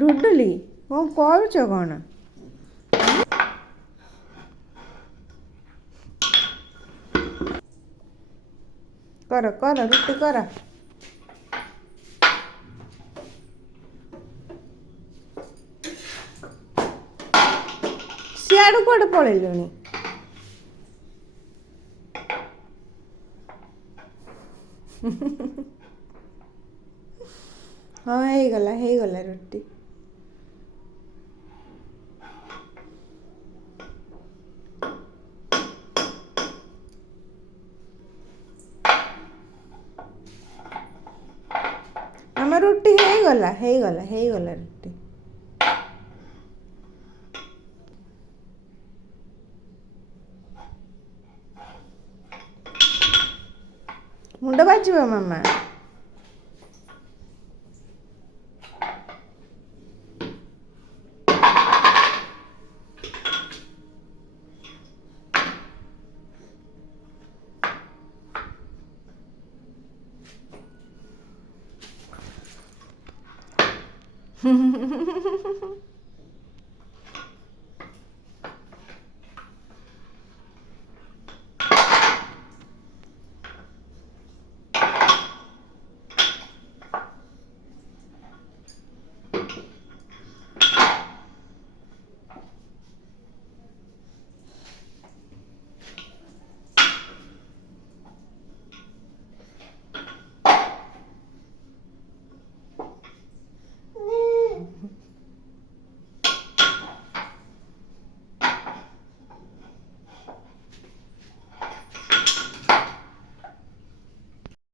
ଡୁଡୁଲି କ'ଣ କରୁଛ କ'ଣ? କର କର ରୁଟି କର। ସିଆଡ଼ୁ କୁଆଡ଼େ ପଳେଇଲୁଣି? ହଁ ହେଇଗଲା ହେଇଗଲା ରୁଟି। ଆମ ରୁଟି ହେଇଗଲା ହେଇଗଲା ହେଇଗଲା ରୁଟି। ମୁଣ୍ଡ ବାଜିବ ମାମା।